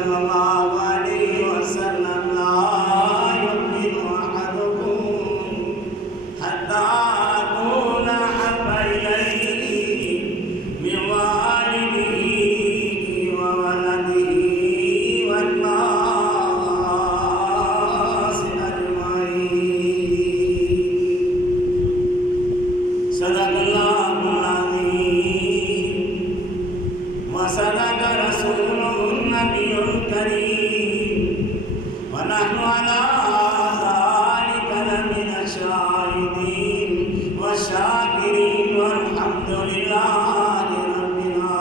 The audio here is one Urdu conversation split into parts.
صلی اللہ علیہ وسلم لا یؤمن احدکم حتی اکون احب الیہ من والدہ وولدہ والناس اجمعین۔ صدق اللہ العظیم وصدق رسوله النبي الكريم ونحن على ذلك لمن الشاهدين والشاكرين والحمد لله رب العالمين۔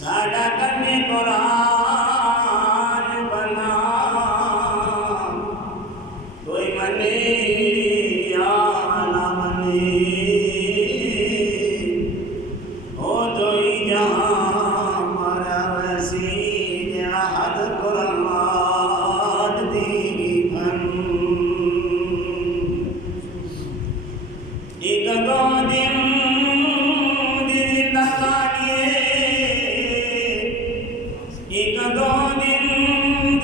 سادہ کرنے قرآن بنا کوئی منے یا نہ منے، ہو دوئی جہاں مرا وسیع حد قرآن دی بھن۔ ایک دو دن دی زندگانیے، ایک دو دن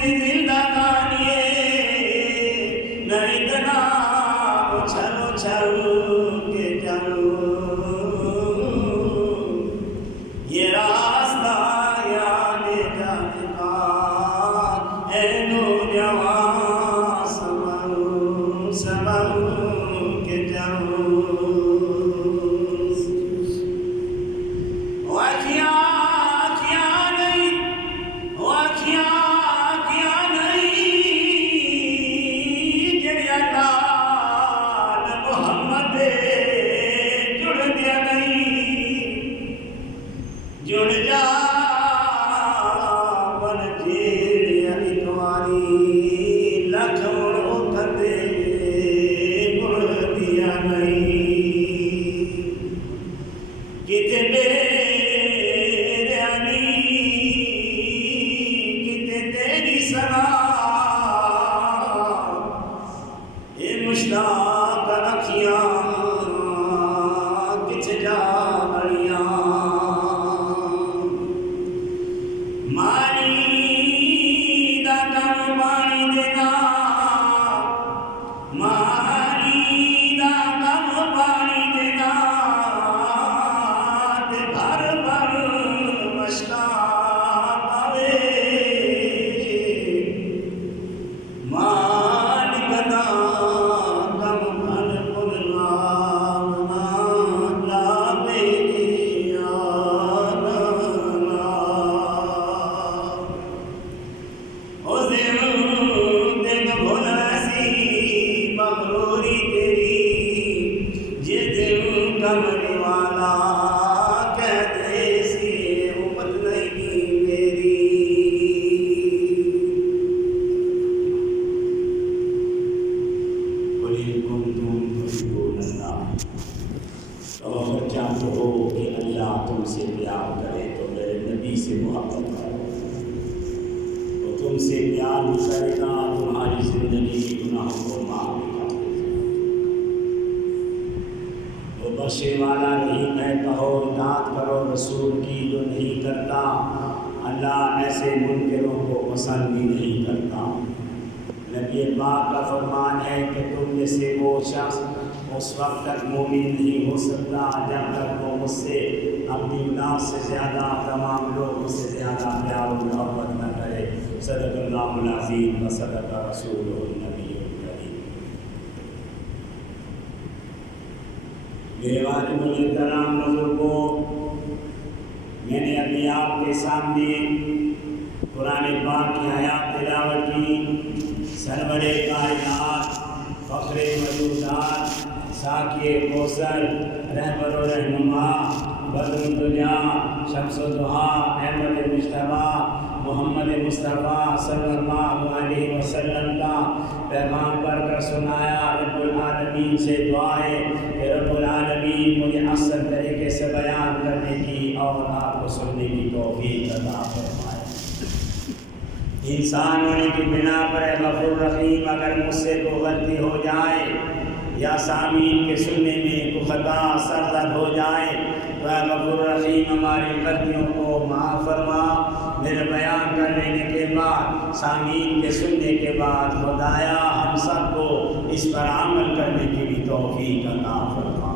دی زندگانیے، نہ اتنا اچھل اچھل کے چلو، یہ راستہ یاد جانے کا اے نوجوان، سنبھل سنبھل کے چلو۔ جڑ جا بن جیڑ اتواری لکھ مڑو کھتے گڑ دیا نہیں، کتے میرے علی کتے تیری سلام، اے مشتاق اکھیاں کچھ جا بڑیاں، مانی دا کم پانی دینا، مانی دا کم پانی دینا، تے بھر بھر مشکا پاوے، مالک دا کم بھر پل لاونا لاوے مغروری تیری، جس دن کمرے والا کہتے سی امت نہیں میری۔ قُلْ إِن كُنتُمْ تُحِبُّونَ اللَّهَ، تو اگر چاہتے ہو کہ اللہ تم سے پیار کرے تو میرے نبی سے محبت کرو، وہ تم سے پیار بھی کرے گا، تمہاری زندگی کی گناہوں کو معاف بھی کر دے گا۔ وہ بخشے والا نہیں ہے، کہو اطاعت کرو رسول کی، جو نہیں کرتا اللہ ایسے منکروں کو پسند بھی نہیں کرتا۔ نبی پاک کا فرمان ہے کہ تم میں سے وہ شخص اس وقت تک مومن نہیں ہو سکتا جب تک وہ مجھ سے اپنی اولاد سے زیادہ، تمام لوگوں سے زیادہ پیار و محبت نہ کرے۔ صدق اللہ العظیم و صدق رسولہ النبی الکریم۔ میرے والد محترم بزرگوں، میں نے ابھی آپ کے سامنے قرآن پاک کی آیات تلاوت کی۔ سرور کائنات، فخر موجودات، ساقی کوثر، رہبر و رہنما، بدر الدجا، شمس الضحیٰ، احمد مجتبیٰ، محمد مصطفیٰ صلی اللہ علیہ وسلم کا پیغام پڑھ کر سنایا۔ رب العالمین سے دعا ہے کہ رب العالمین مجھے احسن طریقے سے بیان کرنے کی اور آپ کو سننے کی توفیق عطا فرمائے۔ انسان ہونے کی بنا پر غفور رحیم، اگر مجھ سے کوئی غلطی ہو جائے یا سامعین کے سننے میں کوئی خطا سرزد ہو جائے تو اے غفور رحیم ہماری غلطیوں کو معاف فرما۔ میرے بیان کر لینے کے بعد سامعین کے سننے کے بعد خدایا ہم سب کو اس پر عمل کرنے کی بھی توفیق عطا فرما۔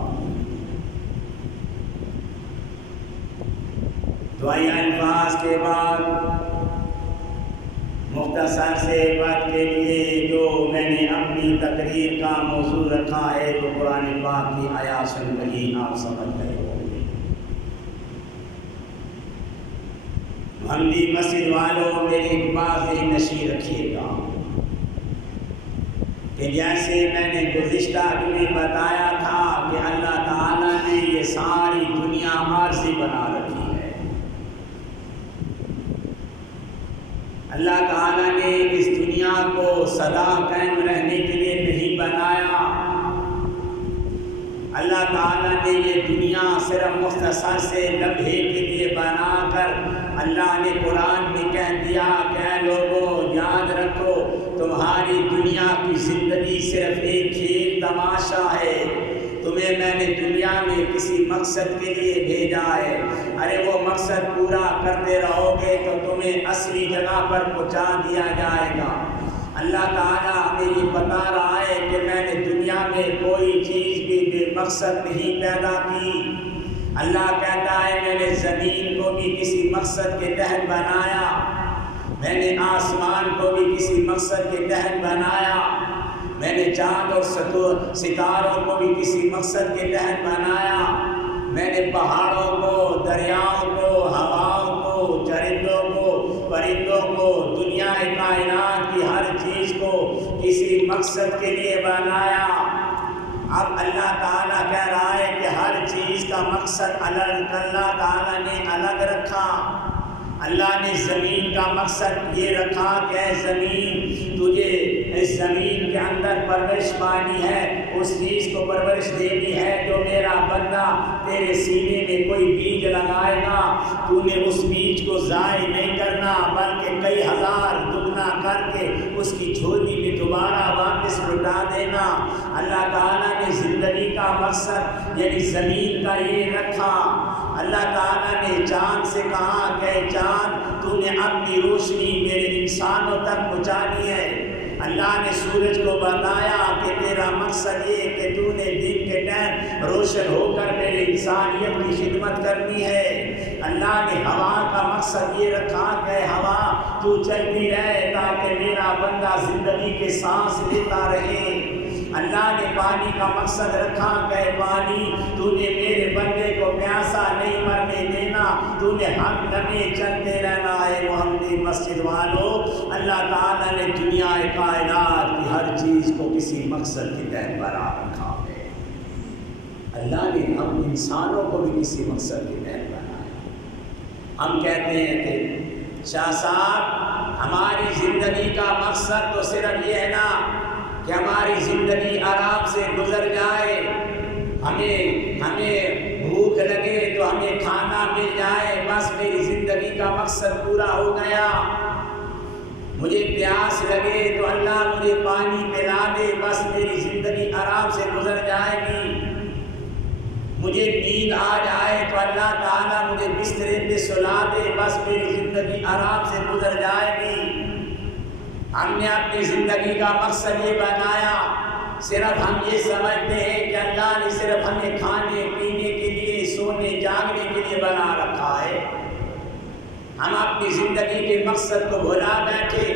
دعائیں الفاظ کے بعد مختصر سے بات کے لیے جو میں نے اپنی تقریر کا موضوع رکھا ہے تو قرآن پاک کی آیات سن کر آپ سمجھ گئے ہوں گے۔ محمدی مسجد والوں میری ایک بات نشی رکھیے گا کہ جیسے میں نے گزشتہ میں بتایا تھا کہ اللہ تعالیٰ نے یہ ساری دنیا عارضی بنا رکھی ہے۔ اللہ تعالیٰ نے اس دنیا کو سدا قائم رہنے کے لیے نہیں بنایا۔ اللہ تعالیٰ نے یہ دنیا صرف مختصر سے لمحے کے لیے بنا کر اللہ نے قرآن میں کہہ دیا کہ اے لوگوں یاد رکھو تمہاری دنیا کی زندگی صرف ایک کھیل تماشا ہے، تمہیں میں نے دنیا میں کسی مقصد کے لیے بھیجا ہے، ارے وہ مقصد پورا کرتے رہو گے تو تمہیں اصلی جگہ پر پہنچا دیا جائے گا۔ اللہ تعالیٰ ہمیں یہ بتا رہا ہے کہ میں نے دنیا میں کوئی چیز بھی بے مقصد نہیں پیدا کی۔ اللہ کہتا ہے میں نے زمین کو بھی کسی مقصد کے تحت بنایا، میں نے آسمان کو بھی کسی مقصد کے تحت بنایا، میں نے چاند اور ستاروں کو بھی کسی مقصد کے تحت بنایا، میں نے پہاڑوں کو، دریاؤں کو، ہواؤں کو، چرندوں کو، پرندوں کو، دنیا کائنات کی ہر چیز کو کسی مقصد کے لیے بنایا۔ اب اللہ تعالیٰ کہہ رہا ہے کہ ہر چیز کا مقصد الگ اللہ تعالیٰ نے الگ رکھا۔ اللہ نے زمین کا مقصد یہ رکھا کہ اے زمین تجھے اس زمین کے اندر پرورش پانی ہے، اس چیز کو پرورش دینی ہے جو میرا بندہ تیرے سینے میں کوئی بیج لگائے گا تو نے اس بیج کو ضائع نہیں کرنا بلکہ کئی ہزار دگنا کر کے اس کی جھولی میں دوبارہ واپس لوٹا دینا۔ اللہ تعالیٰ نے زندگی کا مقصد یعنی زمین کا یہ رکھا۔ اللہ تعالیٰ نے چاند سے کہا کہ چاند تو نے اپنی روشنی میرے انسانوں تک پہنچانی ہے۔ اللہ نے سورج کو بتایا کہ تیرا مقصد یہ کہ تو نے دن کے ٹائم روشن ہو کر میرے انسانیت کی خدمت کرنی ہے۔ اللہ نے ہوا کا مقصد یہ رکھا کہ ہوا تو چلتی رہے تاکہ میرا بندہ زندگی کے سانس لیتا رہے۔ اللہ نے پانی کا مقصد رکھا کہ پانی تو نے میرے بندے کو پیاسا نہیں مرنے دینا، تو نے ہر لمحے چلتے رہنا ہے۔ محمدی مسجد والوں اللہ تعالیٰ نے دنیا کائنات کی ہر چیز کو کسی مقصد کے تحت بنا رکھا ہے۔ اللہ نے ہم انسانوں کو بھی کسی مقصد کے تحت بنایا۔ ہم کہتے ہیں کہ شاہ صاحب ہماری زندگی کا مقصد تو صرف یہ ہے نا کہ ہماری زندگی آرام سے گزر جائے، ہمیں بھوک لگے تو ہمیں کھانا مل جائے، بس میری زندگی کا مقصد پورا ہو گیا۔ مجھے پیاس لگے تو اللہ مجھے پانی پلا دے، بس میری زندگی آرام سے گزر جائے گی۔ مجھے نیند آ جائے تو اللہ تعالیٰ مجھے بسترے پہ سلا دے، بس میری زندگی آرام سے گزر جائے گی۔ ہم نے اپنی زندگی کا مقصد یہ بنایا، صرف ہم یہ سمجھتے ہیں کہ اللہ نے صرف ہمیں کھانے پینے کے لیے، سونے جاگنے کے لیے بنا رکھا ہے۔ ہم اپنی زندگی کے مقصد کو بھلا بیٹھے۔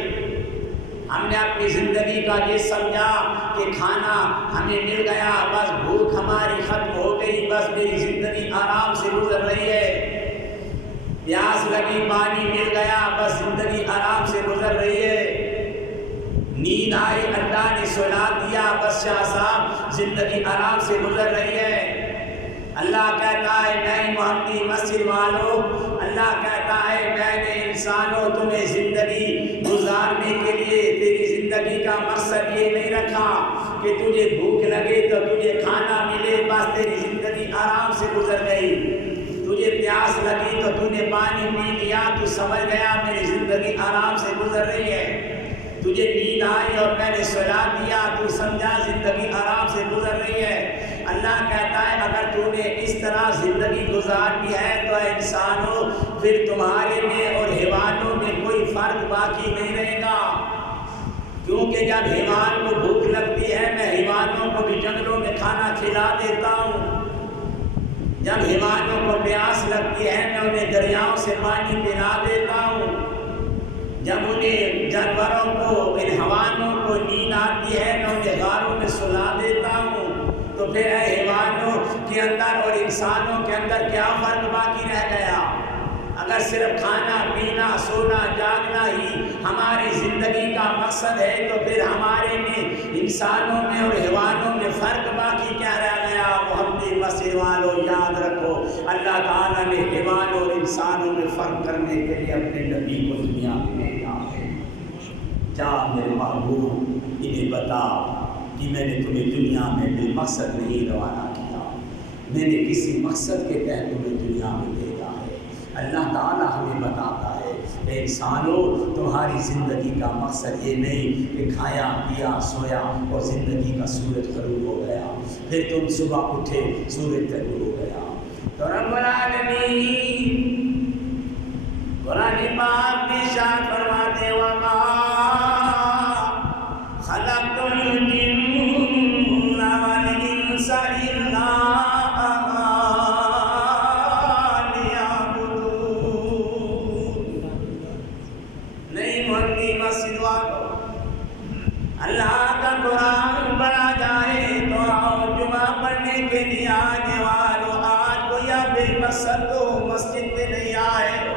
ہم نے اپنی زندگی کا یہ سمجھا کہ کھانا ہمیں مل گیا، بس بھوک ہماری ختم ہو گئی، بس میری زندگی آرام سے گزر رہی ہے۔ پیاس لگی پانی مل گیا، بس زندگی آرام سے گزر رہی ہے۔ نیند آئی اللہ نے سلا دیا، بس شاہ صاحب زندگی آرام سے گزر رہی ہے۔ اللہ کہتا ہے نہیں محمدی مسجد والوں، اللہ کہتا ہے میں نے انسانوں تمہیں زندگی گزارنے کے لیے تیری زندگی کا مقصد یہ نہیں رکھا کہ تجھے بھوک لگے تو تجھے کھانا ملے، بس تیری زندگی آرام سے گزر گئی۔ تجھے پیاس لگی تو تو نے پانی پی لیا، تو سمجھ گیا میری زندگی آرام سے گزر رہی ہے۔ تجھے نیند آئی اور میں نے سلا دیا، تو سمجھا زندگی آرام سے گزر رہی اللہ کہتا ہے اگر تو نے اس طرح زندگی گزارنی ہے تو اے انسانوں پھر تمہارے میں اور حیوانوں میں کوئی فرق باقی نہیں رہے گا، کیونکہ جب حیوان کو بھوک لگتی ہے میں حیوانوں کو بھی جنگلوں میں کھانا کھلا دیتا ہوں، جب حیوانوں کو پیاس لگتی ہے میں انہیں دریاؤں سے پانی پلا دیتا ہوں، جب انہیں جانوروں کو ان حیوانوں کو نیند آتی ہے میں انہیں غاروں میں سلا دیتا ہوں، تو پھر اے حیوانوں کے اندر اور انسانوں کے اندر کیا فرق باقی رہ گیا؟ اگر صرف کھانا پینا سونا جاگنا ہی ہماری زندگی کا مقصد ہے تو پھر ہمارے میں انسانوں میں اور حیوانوں میں فرق باقی کیا رہ گیا؟ محمدی مسجد والوں یاد رکھو اللہ تعالیٰ نے حیوانوں اور انسانوں میں فرق کرنے کے لیے اپنے نبی کو دنیا میں بھیجا ہے۔ جا میرے محبوب انہیں بتا کہ میں نے تمہیں دنیا میں بالمقصد نہیں روانہ کیا، میں نے کسی مقصد کے تحت تمہیں دنیا میں بھیجا ہے۔ اللہ تعالیٰ ہمیں بتاتا ہے اے انسانوں تمہاری زندگی کا مقصد یہ نہیں کہ کھایا پیا سویا اور زندگی کا سورج غروب ہو گیا، پھر تم صبح اٹھے سورج طلوع ہو گیا۔ تو رب العالمین قرآن پاک میں ارشاد فرماتے وما خلقت الجن والانس الا اللہ کا قرآن پڑھا جائے تو آؤ جمعہ پڑھنے کے لیے آنے والوں آج کوئی بے مقصد تو مسجد میں نہیں آئے ہو،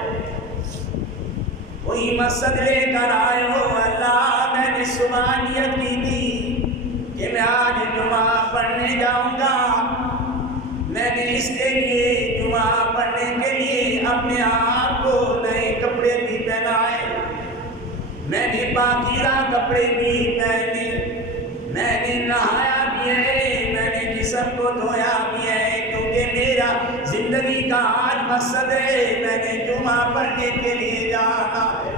کوئی مقصد لے کر آئے ہو۔ اللہ میں نے صبح نیت کی تھی کہ میں آج جمعہ پڑھنے جاؤں گا، میں نے اس کے لیے جمعہ پڑھنے کے لیے اپنے آپ کو نئے کپڑے بھی پہنائے، میں نے پاکیزہ کپڑے بھی پہنے، میں نے نہایا بھی ہے، میں نے جسم کو دھویا بھی ہے، کیونکہ میرا زندگی کا آج مقصد ہے میں نے جمعہ پڑھنے کے لیے جانا ہے۔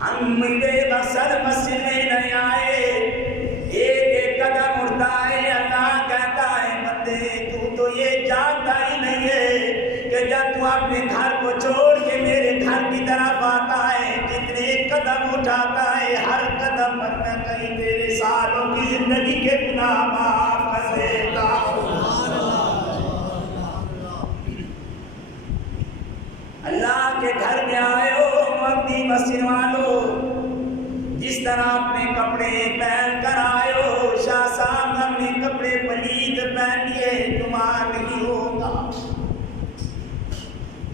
ہم بے مقصد مسجد میں نہیں آئے، ایک ایک قدم اٹھتا ہے اللہ کہتا ہے بندے تو یہ جانتا ہی نہیں ہے کہ جب تو اپنے گھر کو چھوڑ کے میرے گھر کی طرف آتا ہے کتنے قدم اٹھاتا ہے، ہر قدم پر میں کہیں تیرے سالوں کی زندگی کے گناہ معاف کر دیتا ہوں۔ اللہ کے گھر میں آئے ہو محمدی مسجد والوں، جس طرح اپنے کپڑے پہن کر آئے ہو، شاہ صاحب اپنے کپڑے پلید پہن لیے جمعہ نہیں ہوگا،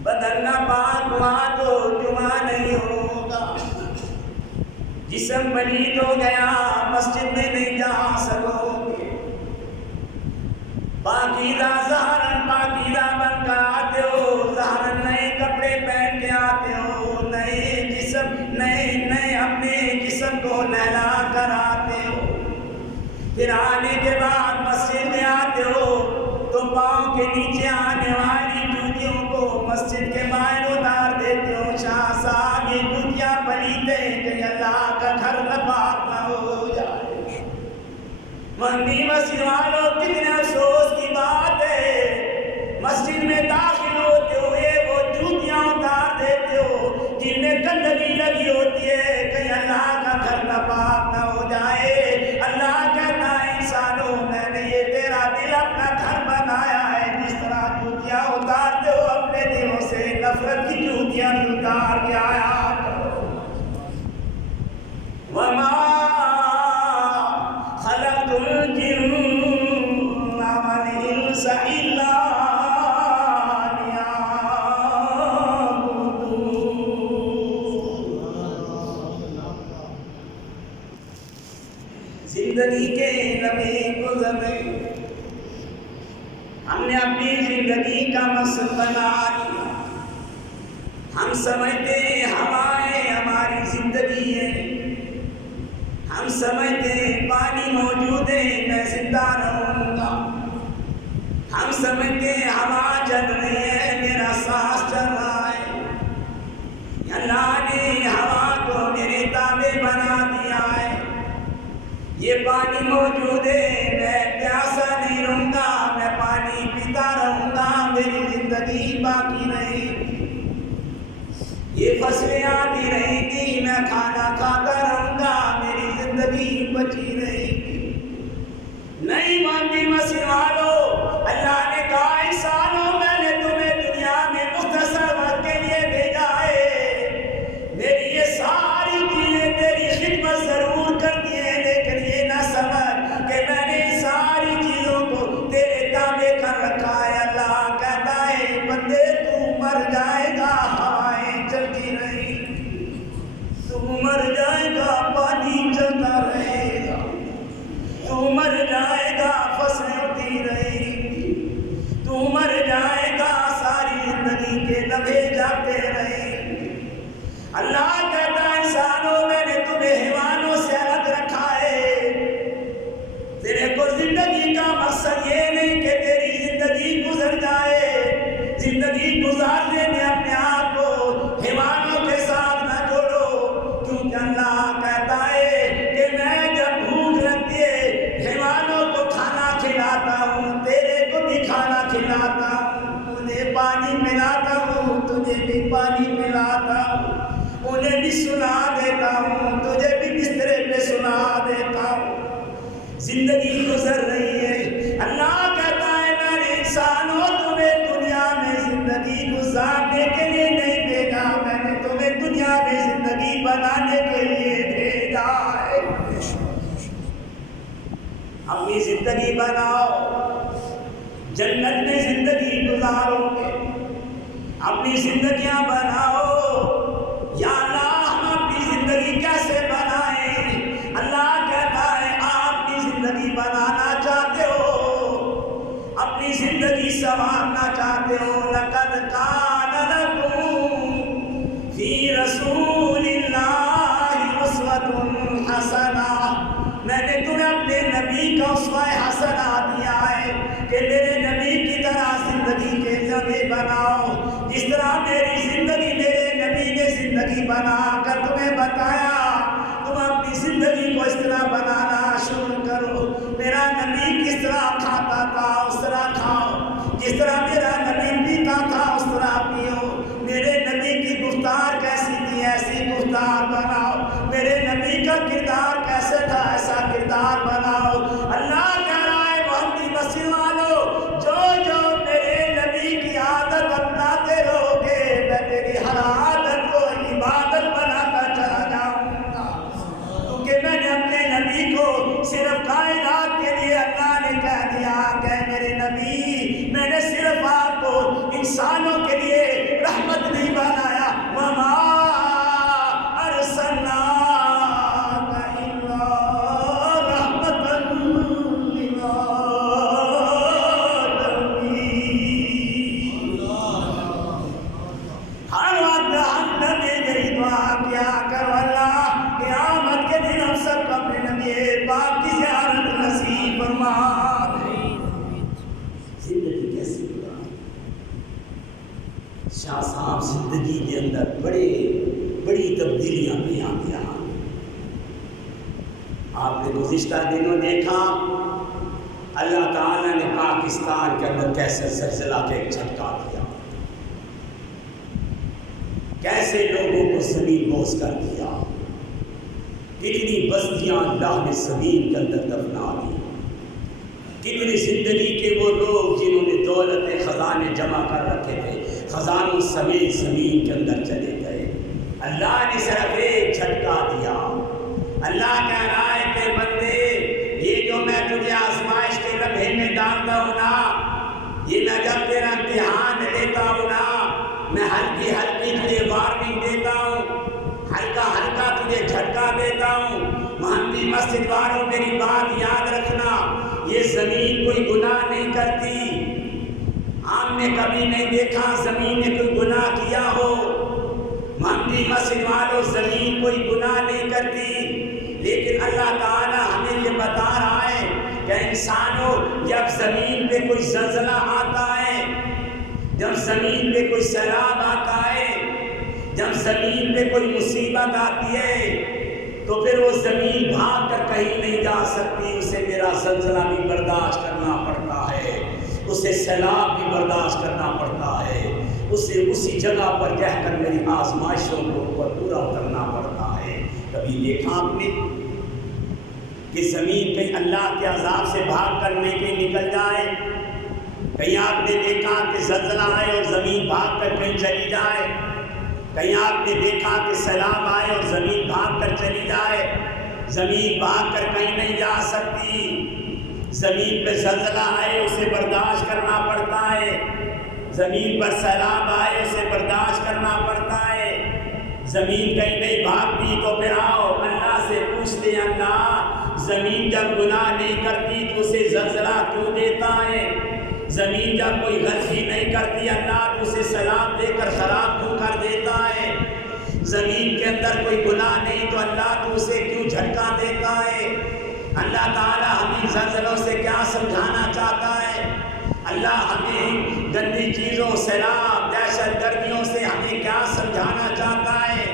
بدلنا پاک ہوا تو جمعہ نہیں ہوگا، جسم پلید ہو گیا مسجد میں نہیں جا سکو گے، پاکیزہ ظاہراً پاکیزہ بن کر آتے ہو، ظاہراً نئے کپڑے پہن کے آتے ہو، نئے جسم نئے اپنے جسم کو نہلا کر آتے ہو، پھر آنے کے بعد مسجد میں آتے ہو تو پاؤں کے نیچے آنے والی جوتیوں کو مسجد کے باہر اتار دیتے ہو۔ شاہ صاحب یہ جوتیاں پلیتے کہ اللہ کا گھر ناپاک نہ ہو جائے۔ محمدی مسجد والوں کتنے افسوس کی بات ہے، مسجد میں داخل ہوتے ہوئے وہ جوتیاں اتار دیتے ہو جن میں گندگی لگی ہوتی ہے کہ اللہ کا گھر ناپاک نہ ہو جائے۔ اللہ کہتا ہے انسانوں میں نے یہ تیرا دل اپنا گھر بنایا ہے، جس طرح جوتیاں اتارتے ہو اپنے دلوں سے نفرت کی جوتیاں بھی اتار کے آیا کرو۔ وما خلقت الجن والانس الا زندگی کے لمحے گزرے، ہم نے اپنی زندگی کا مقصد بنا لیا، ہم سمجھتے ہیں ہوائیں ہماری زندگی ہے، ہم سمجھتے ہیں پانی موجود ہے میں زندہ رہوں گا، ہم سمجھتے ہیں ہوا چل رہی ہے میرا سانس چل رہا ہے، اللہ نے ہوا کو میرے تابع بنا دیا ہے، یہ پانی موجود ہے میں پیاسا نہیں رہوں گا، میں پانی پیتا رہوں گا، میری زندگی باقی نہیں، یہ فصلیں آتی رہیں گی، میں کھانا کھاتا رہوں گا، میری زندگی بچی رہے گی۔ نہیں مانتی مسیح والو، اللہ نے کہا انسانوں میں نے تمہیں دنیا میں مختصر وقت کے لیے بھیجا ہے، میری یہ ساری چیزیں تیری خدمت ضرور کرتی ہیں، لیکن یہ نہ سمجھ کہ میں نے ساری چیزوں کو تیرے تابع کر رکھا ہے۔ اللہ کہتا ہے بندے تو مر جائے گا، ہوائیں چلتی رہی، تو مر جائے گا، پانی چلتا رہے گا، تو مر جائے گا، فصلیں اٹھتی رہے گی، تو مر جائے گا، ساری زندگی کے لمحے جاتے رہے گی۔ اللہ کہتا ہے انسانوں میں نے تمہیں حیوانوں سے الگ رکھا ہے، تیرے کو زندگی کا مقصد یہ نہیں کہ تیری زندگی گزر جائے، زندگی گزارنے میں اپنے آپ کو حیوانوں کے ساتھ نہ جوڑو، کیونکہ اللہ کہتا ہے کہ میں جب بھوک لگتی ہے حیوانوں کو کھانا کھلاتا ہوں، تیرے کو بھی کھانا کھلاتا ہوں، انہیں پانی پلاتا ہوں، تجھے بھی پانی پلاتا ہوں، انہیں بھی سنا دیتا ہوں، تجھے بھی بسترے پہ سنا دیتا ہوں۔ زندگی گزر رہی ہے، اللہ کہتا ہے میں نے انسانوں تمہیں دنیا میں زندگی گزارنے کے لیے نہیں بھیجا، میں نے تمہیں دنیا میں زندگی بنانے کے لیے بھیجا ہے۔ اپنی زندگی بناؤ، جنت میں زندگی گزارو گے، اپنی زندگیاں بناؤ۔ یا اللہ ہم اپنی زندگی کیسے بنائیں؟ اللہ کہتا ہے آپ اپنی زندگی بنانا چاہتے ہو، اپنی زندگی سنوارنا چاہتے ہو، لَقَدْ كَانَ لَكُمْ فِي رَسُولِ اللَّهِ أُسْوَةٌ حَسَنَةٌ، میں نے تمہیں اپنے نبی کا اسوہ حسنہ دیا ہے کہ میرے نبی کی طرح زندگی کے لمحے بناؤ، جس طرح میری زندگی میرے نبی نے زندگی بنا کر تمہیں بتایا، تم اپنی زندگی کو اس طرح بنانا شروع کرو۔ میرا نبی کس طرح کھاتا تھا اس طرح کھاؤ، جس طرح میرا نبی پیتا تھا اس طرح پیو، میرے نبی کی گفتار کیسی تھی ایسی گفتار بناؤ، میرے نبی کا کردار کیسے تھا ایسا کردار بناؤ۔ اللہ کہہ رہا ہے محمدی مسیح والو، جو جو میرے نبی کی عادت اپناتے رہو گے، میں تیری ہر عادت کو عبادت بناتا چلا جاؤں گا، کیونکہ میں نے اپنے نبی کو صرف کائنات کے لیے اللہ نے کہہ دیا کہ میرے نبی میں نے صرف آپ کو انسانوں کے لیے رحمت نہیں بنایا، وَمَا شاہ صاحب زندگی کے اندر بڑی تبدیلیاں بھی آ گیا۔ آپ نے گزشتہ دنوں دیکھا اللہ تعالیٰ نے پاکستان کے اندر کیسے زلزلہ کے جھٹکا دیا، کیسے لوگوں کو زمین بوس کر دیا، کتنی بستیاں اللہ نے زمین کے اندر دفنا دی، کتنی زندگی کے وہ لوگ جنہوں نے دولت خزانے جمع کر رکھے تھے خزانوں سمیت زمین کے اندر چلے گئے۔ اللہ نے صرف ایک جھٹکا دیا۔ اللہ کہہ رہا ہے کہ بندے یہ جو میں تجھے آزمائش کے لمحے میں ڈالتا ہوں نا، یہ میں جب تیرا امتحان لیتا ہوں نا، میں ہلکی ہلکی تجھے وارننگ دیتا ہوں، ہلکا ہلکا تجھے جھٹکا دیتا ہوں۔ محمدی مسجد والوں میری بات یاد رکھنا، یہ زمین کوئی گناہ نہیں کرتی، ہم نے کبھی نہیں دیکھا زمین نے کوئی گناہ کیا ہو۔ محمدی مسجد والوں زمین کوئی گناہ نہیں کرتی، لیکن اللہ تعالیٰ ہمیں یہ بتا رہا ہے کہ انسانوں جب زمین پہ کوئی زلزلہ آتا ہے، جب زمین پہ کوئی سیلاب آتا ہے، جب زمین پہ کوئی مصیبت آتی ہے، تو پھر وہ زمین بھاگ کر کہیں نہیں جا سکتی، اسے میرا زلزلہ بھی برداشت کرنا پڑتا اسے سیلاب بھی برداشت کرنا پڑتا ہے، اسے اسی جگہ پر کہہ کر میری آزمائشوں کو اوپر پورا کرنا پڑتا ہے۔ کبھی دیکھا آپ نے کہ زمین کہیں اللہ کے عذاب سے بھاگ کر کہیں نکل جائے؟ کہیں آپ نے دیکھا کہ زلزلہ آئے اور زمین بھاگ کر کہیں چلی جائے؟ کہیں آپ نے دیکھا کہ سیلاب آئے اور زمین بھاگ کر چلی جائے؟ زمین بھاگ کر کہیں نہیں جا سکتی۔ زمین پہ زلزلہ آئے اسے برداشت کرنا پڑتا ہے، زمین پر سیلاب آئے اسے برداشت کرنا پڑتا ہے۔ زمین کہیں نہیں بھاگتی تو پھر آؤ اللہ سے پوچھتے ہیں، اللہ زمین جب گناہ نہیں کرتی تو اسے زلزلہ کیوں دیتا ہے؟ زمین جب کوئی غلطی نہیں کرتی اللہ تو اسے سیلاب دے کر خراب کیوں کر دیتا ہے؟ زمین کے اندر کوئی گناہ نہیں تو اللہ تو اسے کیوں جھٹکا دیتا ہے؟ اللہ تعالیٰ ہمیں زلزلوں سے کیا سمجھانا چاہتا ہے؟ اللہ ہمیں گندی چیزوں، سیلاب، دہشت گردیوں سے ہمیں کیا سمجھانا چاہتا ہے؟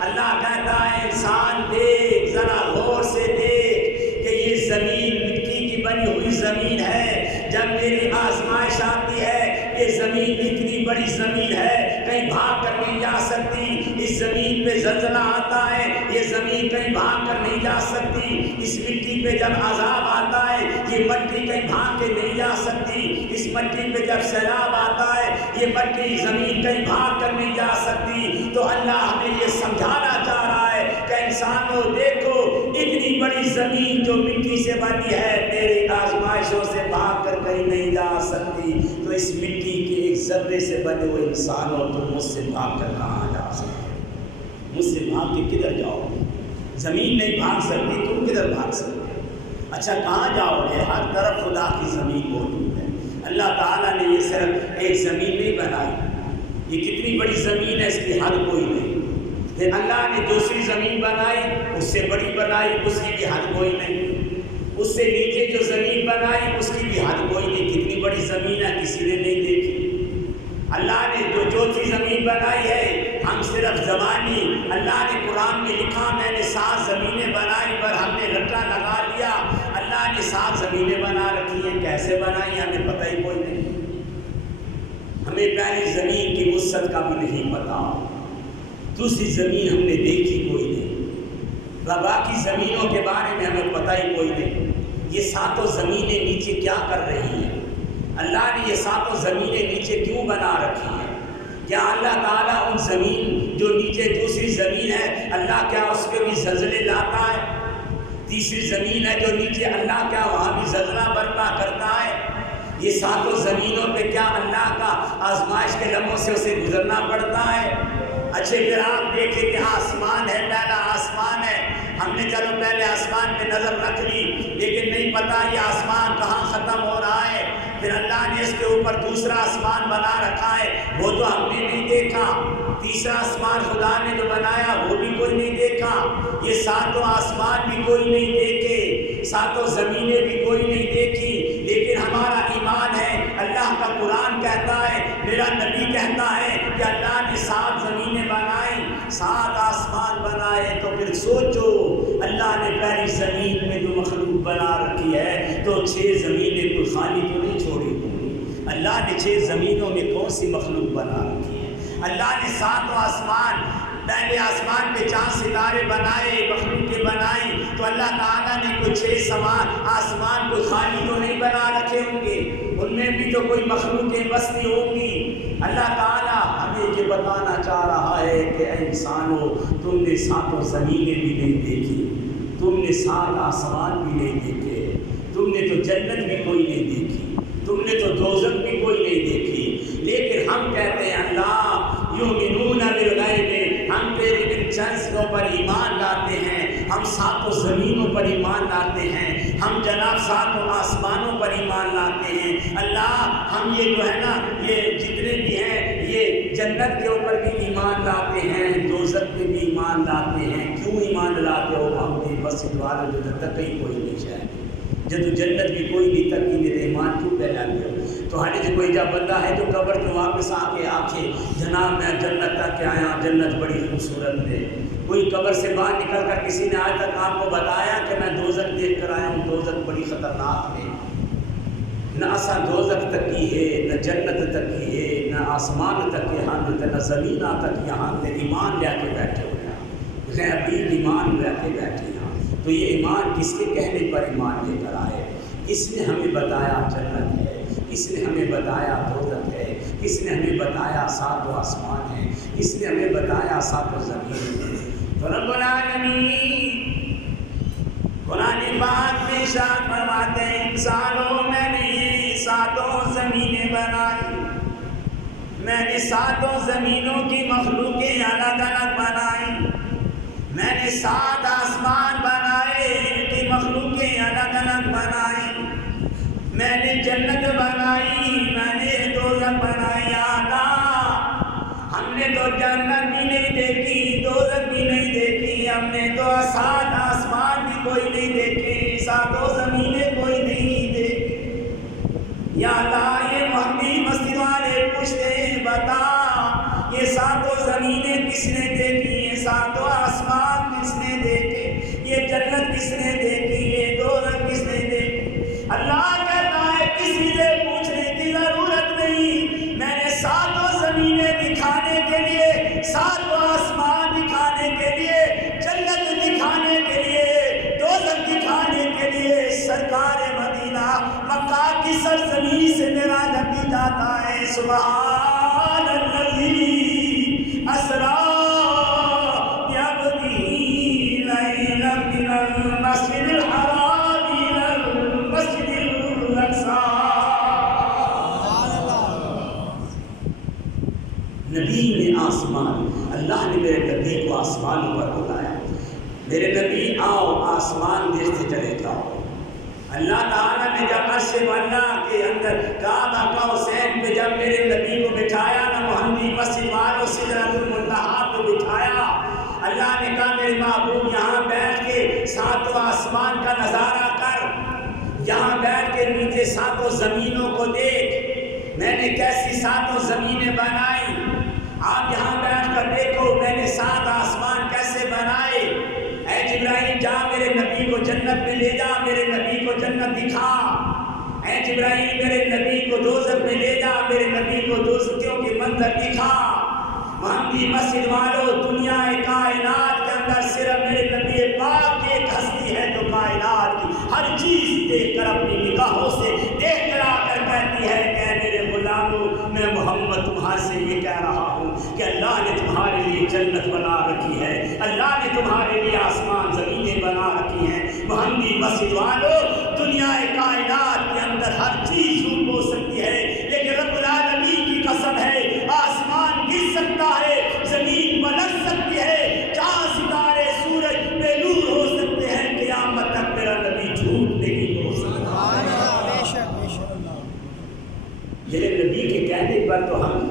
اللہ کہتا ہے انسان دیکھ، ذرا غور سے دیکھ کہ یہ زمین مٹی کی بنی ہوئی زمین ہے، جب میری آزمائش آتی ہے یہ زمین اتنی بڑی زمین ہے کہیں بھاگ کر نہیں جا سکتی، اس زمین پہ زلزلہ آتا ہے یہ زمین کہیں بھاگ کر نہیں جا سکتی، اس مٹی پہ جب عذاب آتا ہے یہ مٹی کہیں بھاگ کے نہیں جا سکتی، اس مٹی پہ جب سیلاب آتا ہے یہ مٹی زمین کہیں بھاگ کر نہیں جا سکتی۔ تو اللہ ہمیں یہ سمجھانا چاہ رہا ہے کہ انسانوں دیکھو اتنی بڑی زمین جو مٹی سے بنی ہے میری آزمائشوں سے بھاگ کر کہیں نہیں جا سکتی، تو اس مٹی کے ایک ذرے سے بنے ہوئے انسانوں تم مجھ سے بھاگ کر کہاں جا سکتے؟ مجھ سے بھاگ کے کدھر جاؤ گے؟ زمین نہیں بھاگ سکتی، تم کدھر بھاگ سکتے؟ اچھا کہاں جاؤ گے؟ ہر طرف خدا کی زمین موجود ہے۔ اللہ تعالیٰ نے یہ صرف ایک زمین نہیں بنائی، یہ کتنی بڑی زمین ہے اس کی حد کوئی نہیں۔ پھر اللہ نے دوسری زمین بنائی، اس سے بڑی بنائی، اس کی بھی حد کوئی نہیں۔ اس سے نیچے جو زمین بنائی اس کی بھی حد کوئی نہیں، کتنی بڑی زمین ہے کسی نے نہیں دیکھی۔ اللہ نے جو چوتھی زمین بنائی ہے ہم صرف زبانی، اللہ نے قرآن میں لکھا میں نے 7 زمینیں بنائی پر ہم نے رٹا لگا لیا، اللہ نے 7 زمینیں بنا رکھی ہیں، کیسے بنائی ہمیں پتہ ہی کوئی نہیں۔ ہمیں پہلی زمین کی وسعت کا بھی نہیں پتا، دوسری زمین ہم نے دیکھی کوئی نہیں، باقی زمینوں کے بارے میں ہمیں پتہ ہی کوئی نہیں۔ یہ 7 زمینیں نیچے کیا کر رہی ہیں؟ اللہ نے یہ 7 زمینیں نیچے کیوں بنا رکھی ہیں؟ کیا اللہ تعالیٰ ان زمین جو نیچے دوسری زمین ہے اللہ کیا اس پہ بھی زلزلے لاتا ہے؟ تیسری زمین ہے جو نیچے اللہ کیا وہاں بھی زلزلہ برپا کرتا ہے؟ یہ 7 زمینوں پہ کیا اللہ کا آزمائش کے لمحوں سے اسے گزرنا پڑتا ہے؟ اچھے پھر آپ دیکھیں کہ آسمان ہے، پہلا آسمان ہے، ہم نے چلو پہلے آسمان پہ نظر رکھ لی لیکن نہیں پتا یہ آسمان کہاں ختم ہو رہا ہے۔ پھر اللہ نے اس کے اوپر دوسرا آسمان بنا رکھا ہے، وہ تو ہم نے نہیں دیکھا۔ تیسرا آسمان خدا نے جو بنایا وہ بھی کوئی نہیں دیکھا۔ یہ 7 آسمان بھی کوئی نہیں دیکھے، 7 زمینیں بھی کوئی نہیں دیکھی، لیکن ہمارا ایمان ہے، اللہ کا قرآن کہتا ہے، میرا نبی کہتا ہے کہ اللہ نے 7 زمینیں بنائی، 7 آسمان بنائے۔ تو پھر سوچو اللہ نے پہلی زمین میں جو مخلوق بنا رکھی ہے تو 6 زمینیں کوئی خالی تو نہیں چھوڑی ہوئی۔ اللہ نے 6 زمینوں میں کون سی مخلوق بنا رکھی ہے؟ اللہ نے 7 آسمان، پہلے آسمان پہ چاند ستارے بنائے، مخلوقیں بنائی، تو اللہ تعالیٰ نے کوئی 6 آسمان کوئی خالی تو نہیں بنا رکھے ہوں گے، ان میں بھی تو کوئی مخلوقیں بستی ہوں گی۔ اللہ تعالیٰ ہمیں یہ بتانا چاہ رہا ہے کہ اے انسانوں تم نے 7 زمینیں بھی نہیں دیکھی، تم نے 7 آسمان بھی نہیں دیکھے، تم نے تو جنت بھی کوئی نہیں دیکھی، تم نے تو دوزخ بھی کوئی نہیں دیکھی، لیکن ہم کہتے ہیں اللہ یؤمنون بالغیب، ہم تیرے ان چیزوں پر ایمان لاتے ہیں، ہم 7 زمینوں پر ایمان لاتے ہیں، ہم جناب 7 آسمانوں پر ایمان لاتے ہیں۔ اللہ ہم یہ جو ہے نا یہ جتنے بھی ہیں یہ جنت کے اوپر بھی ایمان لاتے ہیں، دوزخ پہ بھی ایمان لاتے ہیں۔ کیوں ایمان لاتے ہو؟ ہم نے بس دوارا جو تک کہیں کوئی نہیں جائے، جب جنت بھی کوئی نہیں تک میرے ایمان کیوں پھیلا گیا؟ تو ہر جو کوئی جب بندہ ہے جو قبر کے واپس آ کے آنکھیں جناب میں جنت تک کے آیا، جنت بڑی خوبصورت ہے۔ کوئی قبر سے باہر نکل کر کسی نے آج تک آپ کو بتایا کہ میں دوزخ دیکھ کر آیا ہوں، دوزخ بڑی خطرناک ہے؟ نہ اسا دوزخ تک کی ہے، نہ جنت تک کی ہے، نہ آسمان تک کے ہاں نہ زمین تک یہاں تے ایمان لے کے بیٹھے ہوئے ہیں، غیبی ایمان لے کے بیٹھے ہیں۔ تو یہ ایمان کس کے کہنے پر ایمان لے کر آئے؟ کس نے ہمیں بتایا جنت ہے، کس نے ہمیں بتایا دوزخ ہے، کس نے ہمیں بتایا سات آسمان ہے، کس نے ہمیں بتایا سات زمین ہے؟ تو رب العالمین قرآن پاک میں ارشاد فرماتے ہیں انسانوں میں نے ساتوں زمینیں بنائی، میں نے ساتوں زمینوں کی مخلوقیں الگ الگ بنائی، میں نے سات آسمان بنائے ان کی مخلوقیں الگ الگ بنائی، میں نے جنت بنائی، میں نے دوزخ بنائی۔ آقا ہم نے تو جنت بھی نہیں دیکھی، دوزخ بھی نہیں دیکھی، ہم نے تو سات آسمان بھی کوئی نہیں دیکھے، ساتوں زمینیں کوئی نہیں دیکھی۔ یا اللہ یہ محمدی مسجد والے پوچھتے ہیں بتا یہ ساتوں زمینیں کس نے دیکھی، یہ ساتوں آسمان کس نے دیکھے، یہ جنت کس نے دیکھی، یہ دوزخ کس نے دیکھی؟ اللہ کہتا ہے کسی سے پوچھنے کی ضرورت نہیں، میں نے ساتوں زمینیں دکھانے کے لیے، ساتوں آسمان دکھانے کے لیے، جنت دکھانے کے لیے، دوزخ دکھانے کے لیے سرکار مدینہ مکہ کی سرزمین سے میرا نبی جاتا ہے۔ سبحان الذی اسریٰ بعبدہ لیلا من المسجد الحرام الی المسجد الاقصی۔ نبی نے آسمان، اللہ نے میرے نبی کو آسمانوں پر بلایا، میرے نبی آؤ آسمان دیکھتے چلے جاؤ۔ اللہ تعالیٰ نے جب عرش اللہ کے اندر کعبہ کا حسین پہ جب میرے نبی کو بٹھایا نا، محمدی مسجد والوں سدرۃ المنتہا پہ بٹھایا، اللہ نے کہا میرے محبوب یہاں بیٹھ کے ساتوں آسمان کا نظارہ کر، یہاں بیٹھ کے نیچے ساتوں زمینوں کو دیکھ، میں نے کیسی ساتوں زمینیں بنائی، آپ یہاں بیٹھ کر دیکھو میں نے سات آسمان کیسے بنائے۔ اے جبرائیل جا میرے نبی کو جنت میں لے جا، میرے نبی کو جنت دکھا۔ اے جبرائیل میرے نبی کو دوزخ میں لے جا، میرے نبی کو دوزخیوں کے منظر دکھا۔ محمدی مسجد والوں دنیا کائنات کے اندر صرف میرے نبی پاک کی ایک ہستی ہے جو کائنات کی ہر چیز دیکھ کر اپنی نگاہوں سے دیکھ کر آ کر کہتی ہے کہ میرے غلاموں میں محمد تمہارے سے یہ کہہ رہا ہوں کہ اللہ نے تمہارے لیے جنت بنا رکھی ہے، اللہ نے تمہارے لیے آسمان زمینیں بنا رکھی ہیں۔ محمدی مسجد والوں دنیا کائنات کے اندر ہر چیز جھوٹ ہو سکتی ہے، لیکن رب العالمین کی قسم ہے آسمان گر سکتا ہے، زمین پلٹ سکتی ہے، چاند ستارے سورج بے نور ہو سکتے ہیں، قیامت تک میرا نبی جھوٹ نہیں ہو سکتا۔ میرے نبی کے کہنے پر تو ہم،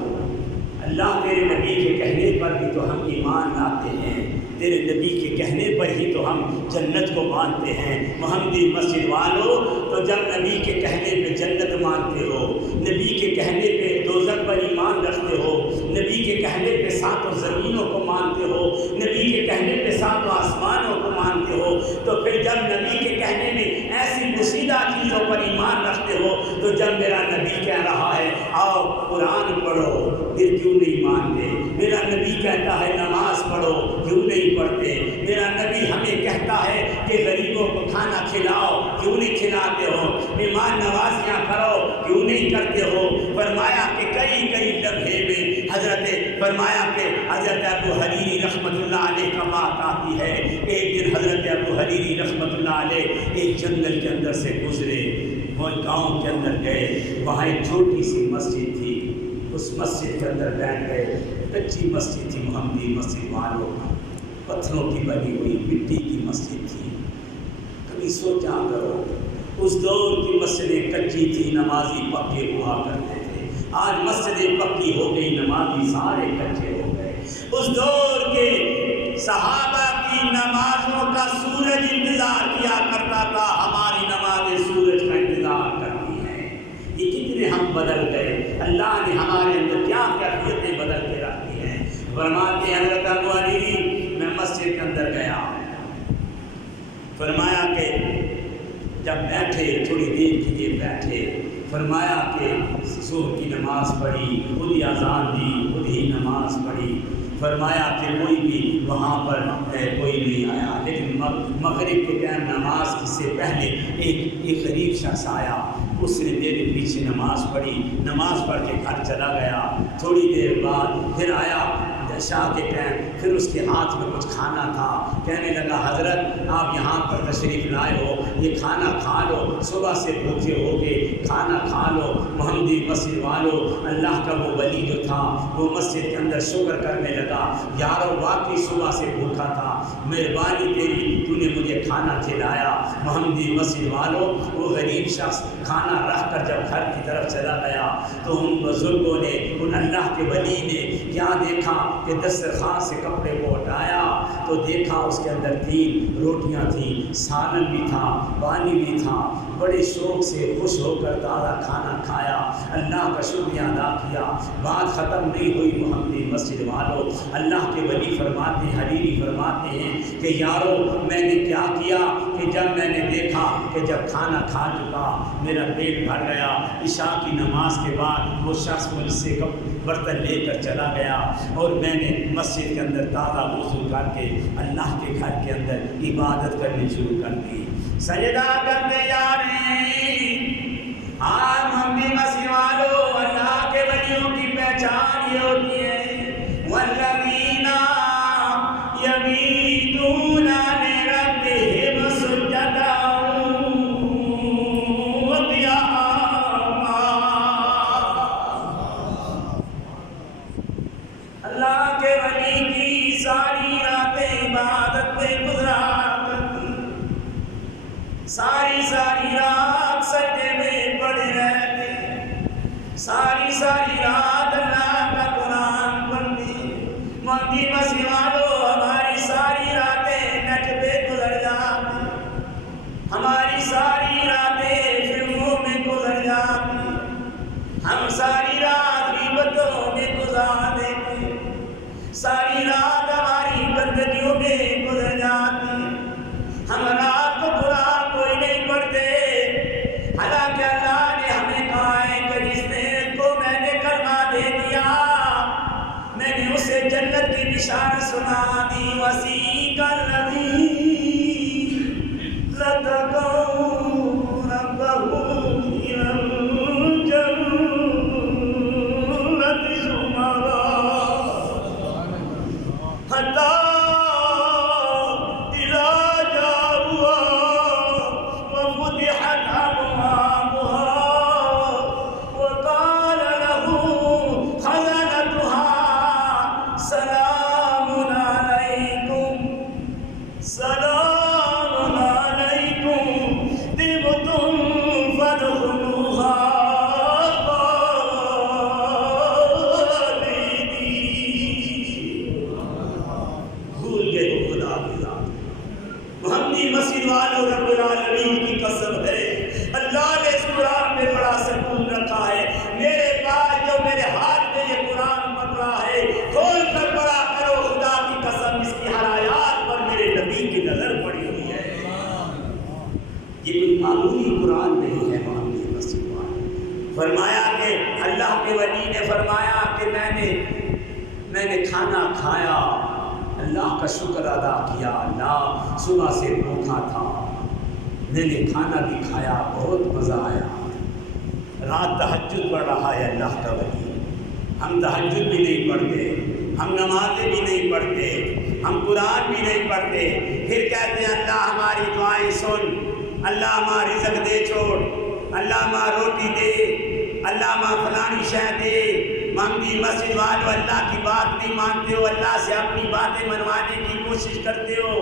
اللہ تیرے نبی کے کہنے پر بھی تو ہم ایمان لاتے ہیں، تیرے نبی کے کہنے پر ہی تو ہم جنت کو مانتے ہیں۔ محمدی مسجد والوں تو جب نبی کے کہنے پہ جنت مانتے ہو، نبی کے کہنے پہ دوزخ پر ایمان رکھتے ہو، نبی کے کہنے پہ ساتوں زمینوں کو مانتے ہو، نبی کے کہنے پہ ساتوں آسمانوں کو مانتے ہو، تو پھر جب نبی کے کہنے میں ایسی پوشیدہ چیزوں پر ایمان رکھتے ہو، تو جب میرا نبی کہہ رہا ہے آؤ قرآن پڑھو، پھر کیوں نہیں مانتے؟ میرا نبی کہتا ہے نماز پڑھو، کیوں نہیں پڑھتے؟ میرا نبی ہمیں کہتا ہے کہ غریبوں کو کھانا کھلاؤ، کیوں نہیں کھلاتے ہو؟ مہمان نوازیاں کرو، کیوں نہیں کرتے ہو؟ فرمایا کہ کئی لمحے میں فرمایا کہ حضرت ابو حریری رحمۃ اللہ علیہ کا بات آتی ہے، ایک دن حضرت ابو حریری رحمۃ اللہ علیہ ایک جنگل کے اندر سے گزرے، وہ گاؤں کے اندر گئے، وہاں ایک چھوٹی سی مسجد تھی، اس مسجد کے اندر بیٹھ گئے، کچی مسجد تھی محمدی مسجد والوں، پتھروں کی بنی ہوئی مٹی کی مسجد تھی۔ کبھی سوچا کرو اس دور کی مسجدیں کچی تھی، نمازی پکے ہوا کرتے تھے، آج مسجدیں پکی ہو گئی، نمازی سارے کچے ہو گئے۔ اس دور کے صحابہ کی نمازوں کا سورج انتظار کیا کرتا تھا، ہماری نمازیں سورج کا انتظار کرتی ہیں۔ یہ کتنے ہم بدل گئے، اللہ نے ہمارے اندر کیا کیفیتیں بدل کے رکھی ہیں۔ فرماتے ہیں حضرت ابو حریری میں مسجد کے اندر گیا، فرمایا کہ جب بیٹھے تھوڑی دیر کے لیے بیٹھے فرمایا کہ ظہر کی نماز پڑھی، خود ہی اذان دی، خود ہی نماز پڑھی۔ فرمایا کہ کوئی بھی وہاں پر کوئی نہیں آیا، لیکن مغرب کے ٹائم نماز سے پہلے ایک غریب شخص آیا، اس نے میرے پیچھے نماز پڑھی، نماز پڑھ کے گھر چلا گیا۔ تھوڑی دیر بعد پھر آیا عشاء کے ٹائم، پھر اس کے ہاتھ میں کچھ کھانا تھا، کہنے لگا حضرت آپ یہاں پر تشریف لائے ہو، یہ کھانا کھا لو، صبح سے بھوکے ہو گے، کھانا کھا لو۔ محمدی مسجد والوں، اللہ کا وہ ولی جو تھا وہ مسجد کے اندر شکر کرنے لگا، یارو واقعی صبح سے بھوکا تھا، مہربانی تیری، تو نے مجھے کھانا کھلایا۔ محمدی مسجد والوں، وہ غریب شخص کھانا رکھ کر جب گھر کی طرف چلا گیا تو ان بزرگوں نے، ان اللہ کے ولی نے کیا دیکھا کہ دسترخوان سے کپڑے کو ہٹایا تو دیکھا اس کے اندر 3 روٹیاں تھیں، سالن بھی تھا، پانی بھی تھا۔ بڑے شوق سے خوش ہو کر تازہ کھانا کھایا، اللہ کا شکریہ ادا کیا۔ بات ختم نہیں ہوئی محمدی مسجد والوں، اللہ کے ولی فرماتے ہیں، حریری فرماتے ہیں کہ یارو میں نے کیا کیا کہ جب میں نے دیکھا کہ جب کھانا کھا چکا میرا پیٹ بھر گیا، عشاء کی نماز کے بعد وہ شخص مجھ سے برتن لے کر چلا گیا اور میں نے مسجد کے اندر تازہ وضو کر کے اللہ کے گھر کے اندر عبادت کرنی شروع کر دی، سجدہ کرتے جا رہے ہیں۔ آج ہم بھی مسجد والوں، اللہ کے ولیوں کی پہچان یہ ہوتی ہے، والذین یبیتون لربہم سجدا وقیاما۔ اللہ کے ولی کی ساری راتیں عبادت میں گزرا کرتی، ساری رات سجدے میں پڑے رہتے، ساری رات اللہ کا قرآن پڑھتے۔ محمدی مسجد والوں، ہماری ساری راتیں نیٹ پہ گزر جاتی، ہماری ساری راتیں فلموں میں گزر جاتی، ہم ساری رات غیبتوں میں گزار دیتے، ساری رات ہماری گندگیوں میں گزر جاتی، ہم رات کو قرآن کوئی نہیں پڑھتے، حالانکہ اللہ نے ہمیں کہا ہے کہ جس نے کو میں نے کلمہ دے دیا میں نے اسے جنت کی بشارت سنا دی۔ وسیق الذین اتقوا ربهم إلى الجنة زمرا حتى إذا جاءوها وفتحت أبوابها وقال لهم خزنتها سلام عليكم طبتم فادخلوها خالدین۔ بھول گئے تو خدا کی ذات۔ محمدی مسجد والوں، رب العالمین کی قسم ہے، اللہ نے اس قرآن میں بڑا سکون رکھا ہے۔ میرے پاس جو میرے ہاتھ میں یہ قرآن پکڑا ہے، کھول کر پڑھا کرو، خدا کی قسم اس کی ہر آیات پر میرے نبی کی نظر پڑی ہوئی ہے۔ یہ کوئی معمولی قرآن نہیں ہے محمدی مسجد والوں۔ فرمایا کہ اللہ کے ولی نے فرمایا کہ میں نے کھانا کھایا، اللہ کا شکر ادا کیا، اللہ صبح سے بھوکا تھا، میں نے کھانا بھی کھایا، بہت مزہ آیا۔ رات تہجد پڑھ رہا ہے اللہ کا ولی، ہم تہجد بھی نہیں پڑھتے، ہم نمازیں بھی نہیں پڑھتے، ہم قرآن بھی نہیں پڑھتے، پھر کہتے ہیں اللہ ہماری دعائیں سن، اللہ ہمارا رزق دے چھوڑ، اللہ ہمارا روٹی دے، اللہ ہمارا فلانی شے دے۔ محمدی مسجد والوں، اللہ کی بات نہیں مانتے ہو، اللہ سے اپنی باتیں منوانے کی کوشش کرتے ہو۔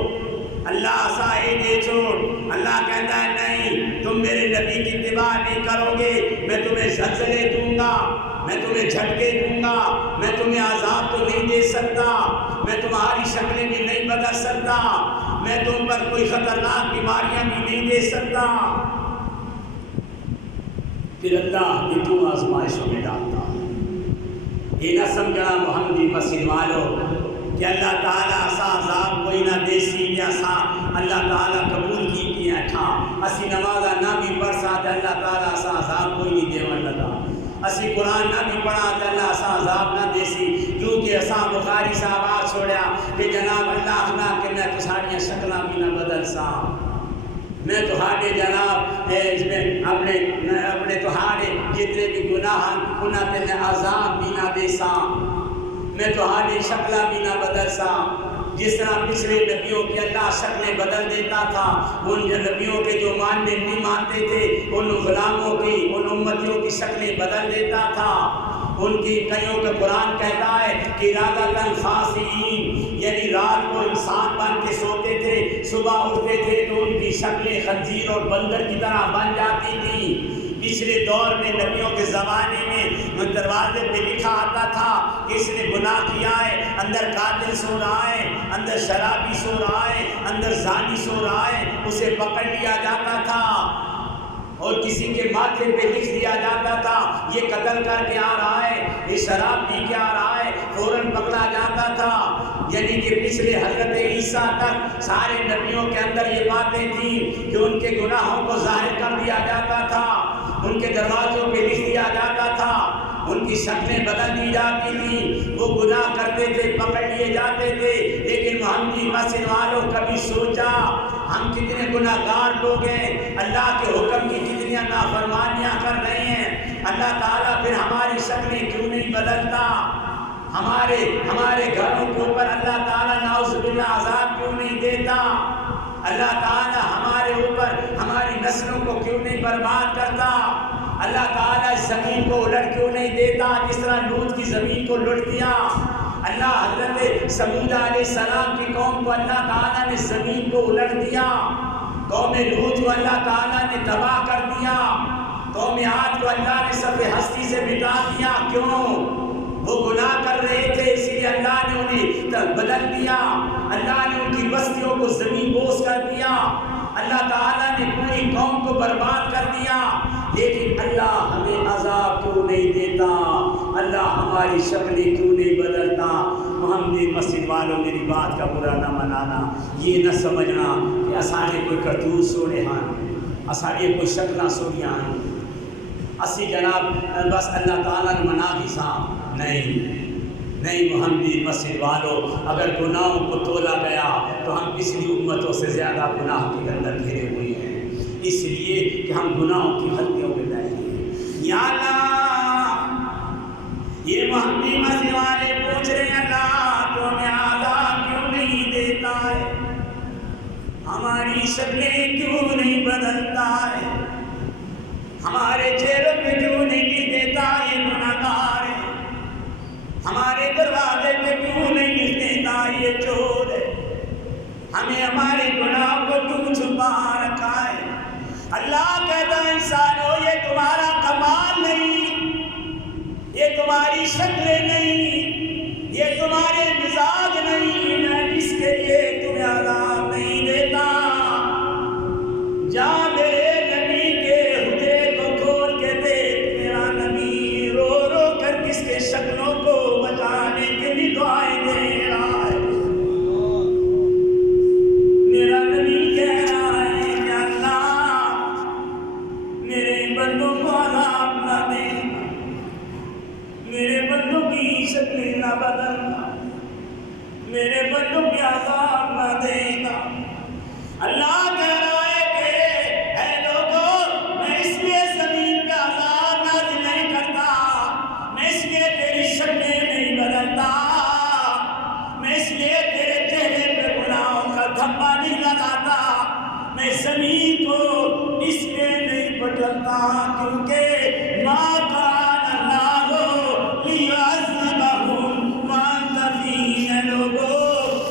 اللہ سائے دے چھوڑ، اللہ کہتا ہے نہیں، تم میرے نبی کی اتباع نہیں کرو گے، میں تمہیں زلزلے دوں گا، میں تمہیں جھٹکے دوں گا، میں تمہیں عذاب تو نہیں دے سکتا، میں تمہاری شکلیں بھی نہیں بدل سکتا، میں تم پر کوئی خطرناک بیماریاں بھی نہیں دے سکتا۔ پھر اللہ یہ کیوں آزمائشوں میں ڈالتا ہے؟ یہ نہ سمجھنا محمدی مسجد والوں کہ اللہ تعالیٰ اسا عذاب کوئی نہ دے سی کہ اسا اللہ تعالیٰ قبول کی کہ اٹھا اسی نمازہ نہ بھی پڑھ ساتھ تے اللہ تعالیٰ اسا عذاب کوئی نہیں دیون لگا، اسی قرآن نہ بھی پڑھا تے اللہ اسا عذاب نہ دیسی، کیونکہ اسا بخاری صاحب آ چھوڑیا کہ جناب اللہ آخنا کہ میں تو ساڑیاں شکلاں بھی نہ بدل سا، میں تو ہاڑے جناب اپنے تو ہاڑے جتنے بھی گناہ انہاں تے میں عذاب بھی نہ دے سا، میں تو ہاڑے شکلہ بھی نہ بدل سا، جس طرح پچھلے نبیوں کی اللہ شکلیں بدل دیتا تھا، ان نبیوں کے جو ماننے نہیں مانتے تھے ان غلاموں کی ان امتیوں کی شکلیں بدل دیتا تھا، ان کی کئیوں کے قرآن کہتا ہے کہ ارادتاً خاسئین، یعنی رات کو انسان بن کے سوتے تھے، صبح اٹھتے تھے تو ان کی شکلیں خنزیر اور بندر کی طرح بن جاتی تھی۔ پچھلے دور میں نبیوں کے زمانے میں دروازے پہ لکھا آتا تھا کہ اس نے گناہ کیا ہے، اندر قاتل سو رہا ہے، اندر شرابی سو رہا ہے، اندر زانی سو رہا ہے، اسے پکڑ لیا جاتا تھا، اور کسی کے ماتھے پہ لکھ دیا جاتا تھا یہ قتل کر کے آ رہا ہے، یہ شراب پی کے آ رہا ہے، فوراً پکڑا جاتا تھا۔ یعنی کہ پچھلے حضرت عیسیٰ تک سارے نبیوں کے اندر یہ باتیں تھیں کہ ان کے گناہوں کو ظاہر کر دیا جاتا تھا، ان کے دروازوں پہ لکھ دیا جاتا تھا، ان کی شکلیں بدل دی جاتی تھیں، وہ گناہ کرتے تھے پکڑ لیے جاتے تھے۔ لیکن محمدی مسجد والوں کبھی سوچا ہم کتنے گناہ گار لوگ ہیں، اللہ کے حکم کی کتنی نافرمانیاں کر رہے ہیں، اللہ تعالیٰ پھر ہماری شکلیں کیوں نہیں بدلتا، ہمارے گھروں کے اوپر اللہ تعالیٰ نعوذ باللہ عذاب کیوں نہیں دیتا، اللہ تعالیٰ ہمارے اوپر ہماری نسلوں کو کیوں نہیں برباد کرتا، اللہ تعالیٰ اس زمین کو الٹ کیوں نہیں دیتا جس طرح لوط کی زمین کو لٹ دیا۔ اللہ حضرت سمود علیہ السلام کی قوم کو اللہ تعالیٰ نے زمین کو الٹ دیا، قوم لوط کو اللہ تعالیٰ نے تباہ کر دیا، قوم عاد کو اللہ نے صفحہ ہستی سے مٹا دیا۔ کیوں؟ وہ گناہ کر رہے تھے، اسی لیے اللہ نے انہیں بدل دیا، اللہ نے ان کی بستیوں کو زمین بوس کر دیا، اللہ تعالیٰ نے پوری قوم کو برباد کر دیا۔ لیکن اللہ ہمیں عذاب کیوں نہیں دیتا، اللہ ہماری شکلیں کیوں نہیں بدلتا؟ محمدی مسجد والوں میری بات کا برا نہ منانا، یہ نہ سمجھنا کہ اسانے کوئی کرتوت سوڑے ہاں، اسانے کوئی شکلیں سوڑیاں ہیں، اسی جناب بس اللہ تعالیٰ نے منا بھی سا نہیں محمدی مسجد والوں، اگر گناہوں کو تولا گیا تو ہم پچھلی امتوں سے زیادہ گناہ کے اندر گھرے ہوئے ہیں، اس لیے کہ ہم گناہوں کی غلطیوں میں رہے ہیں۔ یا اللہ، یہ محمدی مسجد والے پوچھ رہے ہیں اللہ تو ہمیں عذاب کیوں نہیں دیتا ہے، ہماری شکلیں کیوں نہیں بدلتا ہے، ہمارے چہروں پہ کیوں نہیں لکھ دیتا یہ گناہگار ہے، ہمارے دروازے پہ کیوں نہیں لکھ دیتا یہ چور ہے، ہمیں ہمارے گناہ کو کیوں چھپا رکھا ہے؟ اللہ کہتا ہے انسانوں یہ تمہارا کمال نہیں، یہ تمہاری شکلیں نہیں، یہ تمہارے مزاج نہیں، میں جس کے لیے تمہیں عذاب نہیں دیتا۔ جا میرے نبی کے حجرے کو کھول کے دیکھ، میرا نبی رو رو کر کس کے شکلوں کو بچانے کے لیے دعائیں دے رہا ہے۔ میرا نبی کہہ رہا ہے کہ اللہ میرے بندوں کو عذاب نہ دینا، میرے بندوں کی شکلیں نہ بدلنا، میرے بندوں کی عذاب نہ دینا۔ اللہ کہہ رہا ہے کہ اے لوگوں، میں اس لیے زمین پہ عذاب نازل نہیں کرتا، میں اس لیے تیری شکلیں نہیں بدلتا، میں اس لیے تیرے چہرے پہ گناہوں کا دھبا نہیں لگاتا، میں زمین کو اس لیے نہیں بدلتا کیونکہ ما کان اللہ لیعذبہم وانت فیہم۔ لوگوں،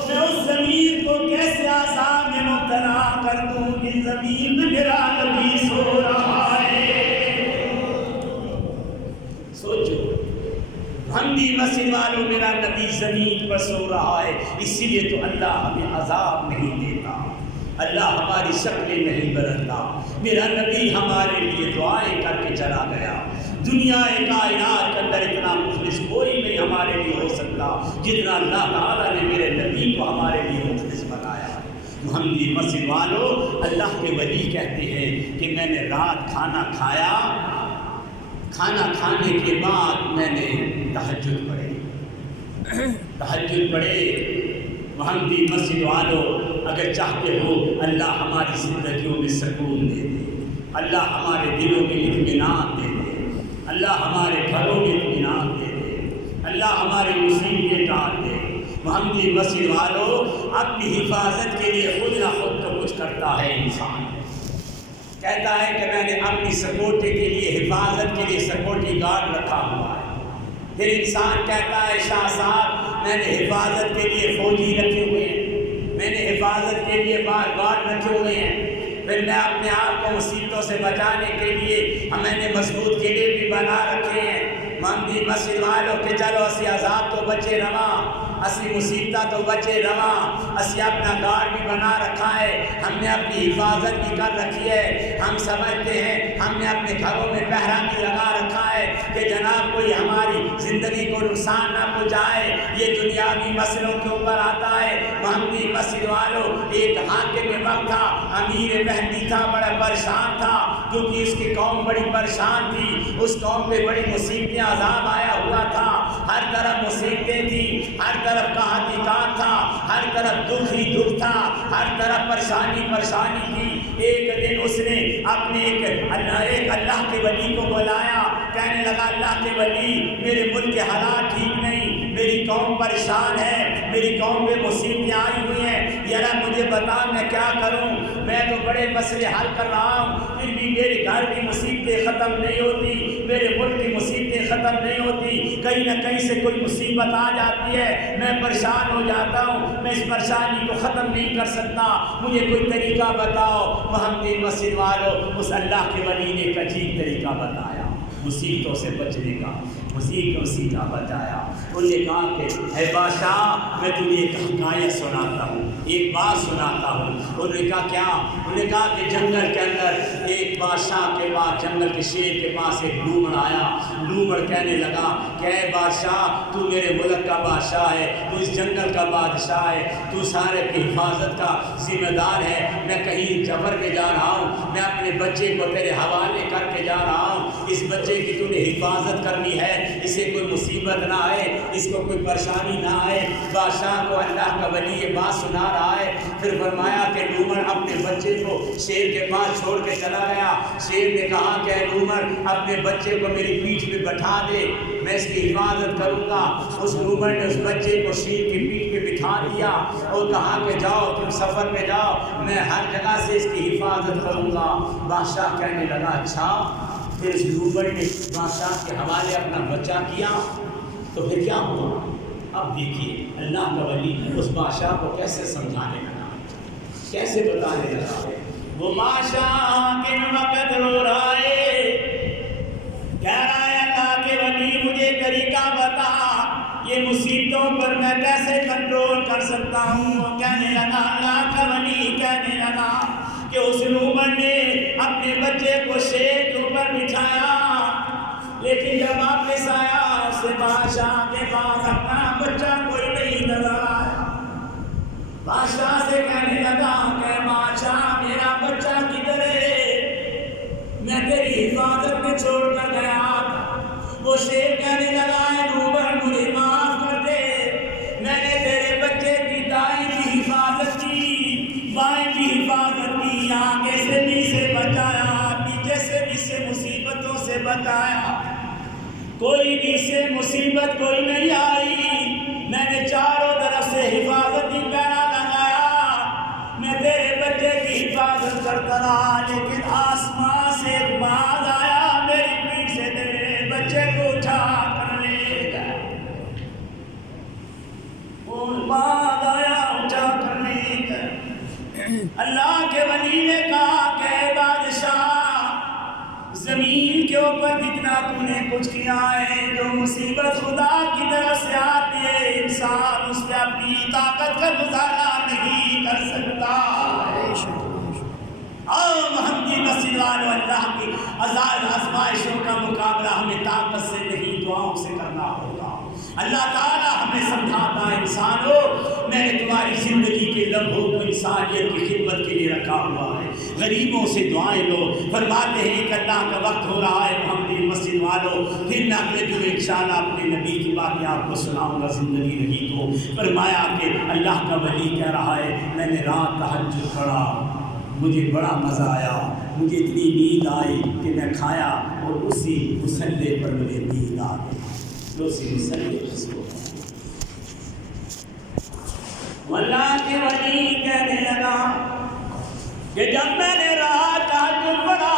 میں اس زمین کو کیسے عذاب میں مبتلا کر دوں کہ زمین میں میرا نبی سو رہا ہے۔ سوچو محمدی مسجد والوں، میرا نبی زمین پر سو رہا ہے، اسی لیے تو اللہ ہمیں عذاب نہیں دیتا، اللہ ہماری شکلیں نہیں بدلتا۔ میرا نبی ہمارے لیے دعائیں کر کے چلا گیا۔ دنیا کائنات کے اندر اتنا مخلص کوئی نہیں ہمارے لیے ہو سکتا جتنا اللہ تعالیٰ نے میرے نبی کو ہمارے لیے مخلص بنایا۔ محمدی مسجد والوں، اللہ کے ولی کہتے ہیں کہ میں نے رات کھانا کھایا، کھانا کھانے کے بعد میں نے تہجد پڑھے۔ محمدی مسجد والوں، اگر چاہتے ہو اللہ ہماری زندگیوں میں سکون دے دے، اللہ ہمارے دلوں میں اطمینان دے دے، اللہ ہمارے گھروں میں اطمینان دے دے، اللہ ہماری مصیبتیں ٹال دے، محمدی مسجد والوں، اپنی حفاظت کے لیے خود نہ خود تو کچھ کرتا ہے انسان، کہتا ہے کہ میں نے اپنی سکیورٹی کے لیے، حفاظت کے لیے سکیورٹی گارڈ رکھا ہوا ہے۔ پھر انسان کہتا ہے شاہ صاحب میں نے حفاظت کے لیے فوجی رکھے ہوئے ہیں، میں نے حفاظت کے لیے گارڈ رکھے ہوئے ہیں، پھر میں اپنے آپ کو مصیبتوں سے بچانے کے لیے میں نے مضبوط قلعے بھی بنا رکھے ہیں۔ محمدی مسجد والوں کہ چلو اسی عذاب تو بچے رواں، اسی مصیبتہ تو بچے رواں، اسی اپنا گارڈ بھی بنا رکھا ہے، ہم نے اپنی حفاظت بھی کر رکھی ہے، ہم سمجھتے ہیں ہم نے اپنے گھروں میں پہرا بھی لگا رکھا ہے کہ جناب کوئی ہماری زندگی کو نقصان نہ پہنچائے، یہ دنیاوی مسئلوں کے اوپر آتا ہے۔ محمدی مسجد والوں، ایک حاکم وقت تھا، امیر مہدی تھا، بڑا پریشان تھا کیونکہ اس کی قوم بڑی پریشان تھی، اس قوم پہ بڑی مصیبتیں عذاب آیا ہوا تھا، ہر طرف مصیبتیں تھیں، ہر طرف قحط تھا، ہر طرف دکھ ہی دکھ تھا، ہر طرف پریشانی تھی۔ ایک دن اس نے اپنے ایک اللہ کے ولی کو بلایا، کہنے لگا اللہ کے ولی میرے ملک کے حالات ٹھیک نہیں، میری قوم پریشان ہے، میری قوم پہ مصیبتیں آئی ہوئی ہیں، ذرا مجھے بتا میں کیا کروں، میں تو بڑے مسئلے حل کر رہا ہوں، پھر بھی میرے گھر کی مصیبتیں ختم نہیں ہوتی، میرے ملک کی مصیبتیں ختم نہیں ہوتی، کہیں نہ کہیں سے کوئی مصیبت آ جاتی ہے، میں پریشان ہو جاتا ہوں، میں اس پریشانی کو ختم نہیں کر سکتا، مجھے کوئی طریقہ بتاؤ۔ محمدی مسجد والوں، اس اللہ کے ولی نے ایک عجیب طریقہ بتایا مصیبتوں سے بچنے کا، مصیبتوں سے بچایا۔ انہوں نے کہا کہ اے بادشاہ میں تمہیں ایک حکایت سناتا ہوں، ایک بات سناتا ہوں۔ انہوں نے کہا کیا؟ انہوں نے کہا کہ جنگل کے اندر ایک بادشاہ کے پاس، جنگل کے شیر کے پاس ایک لومڑ آیا، لومڑ کہنے لگا کہ اے بادشاہ تو میرے ملک کا بادشاہ ہے، تو اس جنگل کا بادشاہ ہے، تو سارے کی حفاظت کا ذمہ دار ہے، میں کہیں سفر پہ جا رہا ہوں، میں اپنے بچے کو تیرے حوالے کر کے جا رہا ہوں، اس بچے کی تو نے حفاظت کرنی ہے، اسے کوئی مصیبت نہ آئے، اس کو کوئی پریشانی نہ آئے۔ بادشاہ کو اللہ کا ولی یہ بات سنا رہا ہے۔ پھر فرمایا کہ لومڑ اپنے بچے کو شیر کے پاس چھوڑ کے چلا گیا۔ شیر نے کہا کہ اے لومڑ اپنے بچے کو میری پیٹھ پہ بٹھا دے، میں اس کی حفاظت کروں گا۔ اس لومڑ نے اس بچے کو شیر کی پیٹھ پہ بٹھا دیا اور کہا کہ جاؤ تم سفر پہ جاؤ، میں ہر جگہ سے اس کی حفاظت کروں گا۔ بادشاہ کہنے لگا اچھا۔ پھر اس لومڑ نے بادشاہ کے حوالے اپنا بچہ کیا تو پھر کیا ہوا؟ اب دیکھیے اللہ کا ولی اس بادشاہ کو کیسے سمجھانے لگا، کیسے بتانے لگا۔ وہ بادشاہ کے وقت رو رہا ہے، کہہ رہا ہے اللہ کے ولی مجھے طریقہ بتا، یہ مصیبتوں پر میں کیسے کنٹرول کر سکتا ہوں۔ وہ کہنے لگا، اللہ کا ولی کہنے لگا کہ اس لومڑ نے اپنے بچے کو شیر کے اوپر بٹھایا، لیکن جب واپس آیا اسے بادشاہ کے پاس اپنا بچہ کوئی نہیں نظر آیا۔ بادشاہ سے کہنے لگا کہ بادشاہ میرا بچہ کدھر ہے، میں تیری حفاظت میں چھوڑ کر گیا تھا۔ وہ شیر کہنے لگا اے لومڑ مجھے معاف کر دے، میں نے تیرے بچے کی دائیں بھی حفاظت کی، بائیں بھی حفاظت کی، آگے سے بھی سے بچایا، پیچھے سے بھی سے مصیبتوں سے بچایا، کوئی بھی سے مصیبت کوئی نہیں آئی، میں نے چاروں طرف سے حفاظتی پہرا لگایا، میں تیرے بچے کی حفاظت کرتا رہا، لیکن آسمان سے ایک باز آیا، میری پیٹھ سے تیرے بچے کو اٹھا کر لے گیا۔ وہ باز آیا اٹھا کر لے گیا۔ اللہ کے ولی نے کہا کہ بادشاہ زمین کے اوپر جتنا تو نے کچھ کیا ہے، جو مصیبت خدا کی طرف سے آتی ہے انسان اس پہ اپنی طاقت کا گزارا نہیں کر سکتا۔ اور محمدی مسجد والوں اللہ کی آزمائشوں کا مقابلہ ہمیں طاقت سے نہیں دعاؤں سے کرنا ہوگا۔ اللہ تعالیٰ ہمیں سمجھاتا ہے انسانوں میں نے تمہاری زندگی کے لمحوں کو انسانیت کی خدمت کے لیے رکھا ہوا ہے، غریبوں سے دعائیں لو۔ فرماتے ہیں کہ اللہ کا وقت ہو رہا ہے محمدی مسجد والوں، پھر میں اگلے دن انشاءاللہ اپنے نبی کی باتیں آپ کو سناؤں گا زندگی رہی تو۔ فرمایا کہ اللہ کا ولی کہہ رہا ہے میں نے رات تہجد پڑھا، مجھے بڑا مزہ آیا، مجھے اتنی نیند آئی کہ میں کھایا اور اسی مصلے پر مجھے نیند آ گئی، جو اسی مصلے پر سو گیا۔ اللہ کے ولی کہنے لگا کہ جب میں نے رات تہجد پڑھا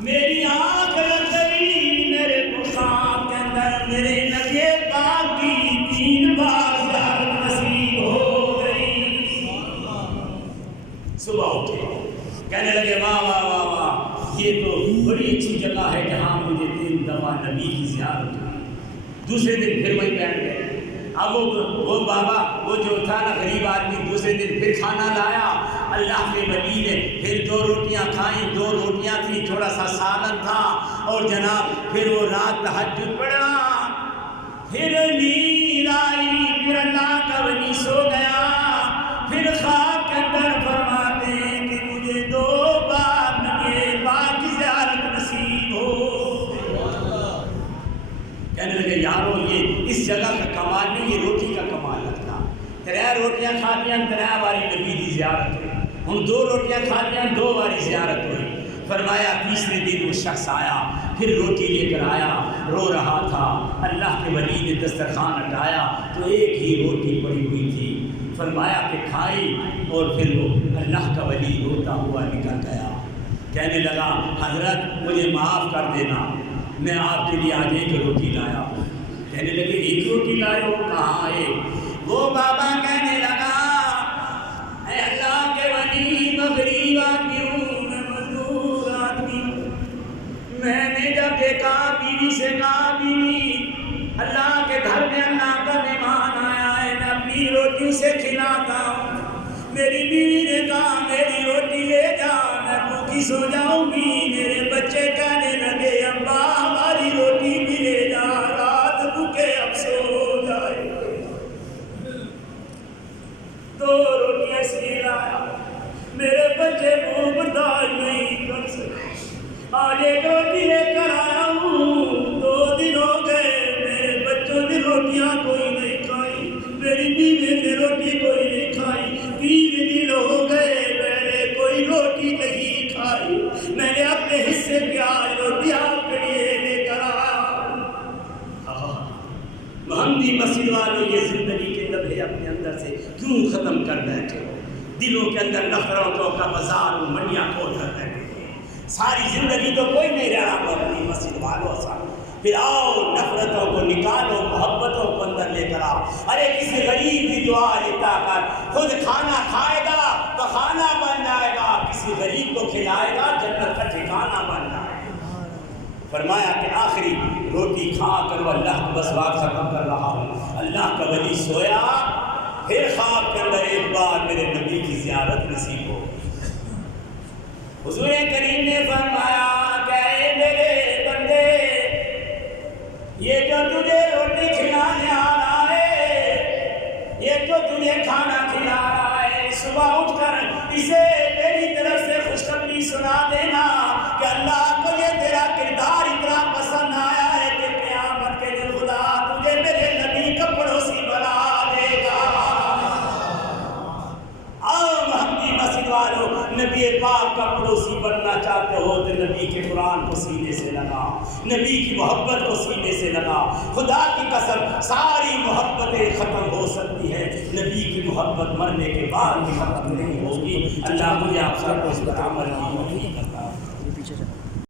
میری آنکھ لگ گئی، میرے خواب کے اندر میرے نبی پاک کی 3 بار زیارت نصیب ہو گئی۔ صبح اٹھے کہنے لگے واہ واہ واہ واہ، یہ تو بڑی اچھی جگہ ہے جہاں مجھے 3 دفعہ نبی کی زیارت ہوئی۔ دوسرے دن پھر وہی بیٹھ گئے۔ اب وہ بابا وہ جو تھا نا غریب آدمی، دوسرے دن پھر کھانا لایا، اللہ کے ولی نے پھر 2 روٹیاں کھائیں، 2 روٹیاں تھیں، تھوڑا سا سالن تھا، اور جناب پھر وہ رات تہجد پڑھا، پھر نیند آئی، پھر اللہ کا ولی سو گیا، پھر خواب کے اندر فرماتے ہیں کہ مجھے 2 بار نبی پاک کی زیارت نصیب ہو۔ کہنے لگے یارو یہ اس جگہ کا کمال نہیں، یہ روٹی کا کمال لگتا، 3 روٹیاں کھاتی ہیں 3 باری نبی کی زیارت ہوئی، ہم 2 روٹیاں کھاتے ہیں 2 باری زیارت ہوئی۔ فرمایا تیسرے دن وہ شخص آیا، پھر روٹی لے کر آیا، رو رہا تھا، اللہ کے ولی نے دسترخوان ہٹایا تو ایک ہی روٹی پڑی ہوئی تھی۔ فرمایا کہ کھائی، اور پھر وہ اللہ کا ولی روتا ہوا نکل گیا، کہنے لگا حضرت مجھے معاف کر دینا، میں آپ کے لیے آج 1 روٹی لایا ہوں۔ کہنے لگے 1 روٹی لائے ہو، کہاں آئے؟ وہ بابا کہنے لگا اے اللہ کے ولی میں غریب آدمی ہوں، میں مزدور آدمی ہوں، میں نے جب دیکھا بیوی سے کہا بیوی اللہ کے گھر میں اللہ کا مہمان آیا ہے، میں اپنی روٹی سے کھلاتا ہوں، میری بیوی نے کہا میری روٹی لے جا، میں بھوکی سو جاؤں گی۔ میرے بچے کہنے لگے ابا ہماری روٹی بھی لے جا، رات بھوکے اب سو جائے۔ 2 روٹیاں اس لیے لایا، میرے بچے بھوک برداشت نہیں کر سکے، آج 1 روٹی لے کر آیا ہوں، 2 دن ہو گئے میرے بچوں نے روٹیاں کوئی نہیں کھائی، میری بیوی نے روٹی کوئی نہیں کھائی، 3 دن ہو گئے میں نے کوئی روٹی نہیں کھائی، میں نے اپنے حصے کی آج روٹی آپ کے لیے لے کر آیا۔ محمدی مسجد والوں یہ زندگی کے لمحے اپنے اندر سے کیوں ختم کر بیٹھے ہو؟ دلوں کے اندر نفرتوں کا بازار و منڈیاں کھول کر بیٹھے ہیں، ساری زندگی تو کوئی نہیں رہا محمدی مسجد والوں سا۔ پھر آؤ نفرتوں کو نکالو، محبتوں کو اندر لے کر آؤ۔ ارے کسی غریب کی دعا لیتا کر، خود کھانا کھائے گا تو کھانا بن جائے گا، کسی غریب کو کھلائے گا جنت کا ٹھکانہ بن جائے گا۔ فرمایا کہ آخری روٹی کھا کر وہ اللہ کو بس بات ختم کر رہا ہوں، اللہ کا ولی سویا، پھر خواب کے اندر ایک بار میرے نبی کی زیارت نصیب ہو۔ حضور کریم نے فرمایا کہ اے میرے بندے، یہ جو تجھے روٹی کھلانے آ رہا ہے، یہ جو تجھے کھانا کھلا رہا ہے، صبح اٹھ کر اسے میری طرف سے خوشخبری سنا دینا کہ اللہ کو یہ تیرا کردار اتنا پسند آیا ہے کہ قیامت کے دن خدا تجھے میرے نبی کا پڑوسی بنا دے گا۔ آؤ محمدی مسجد والوں، نبی پاک کا پڑوسی بننا چاہتے ہو تو نبی کے قرآن کو سینے سے لگا، نبی کی محبت کو سینے سے لگا۔ خدا کی قسم ساری محبتیں ختم ہو سکتی ہیں، نبی کی محبت مرنے کے بعد بھی ختم نہیں ہوگی۔ اللہ مجھے آپ سب کو اس پر عمل کی توفیق عطا فرمائے۔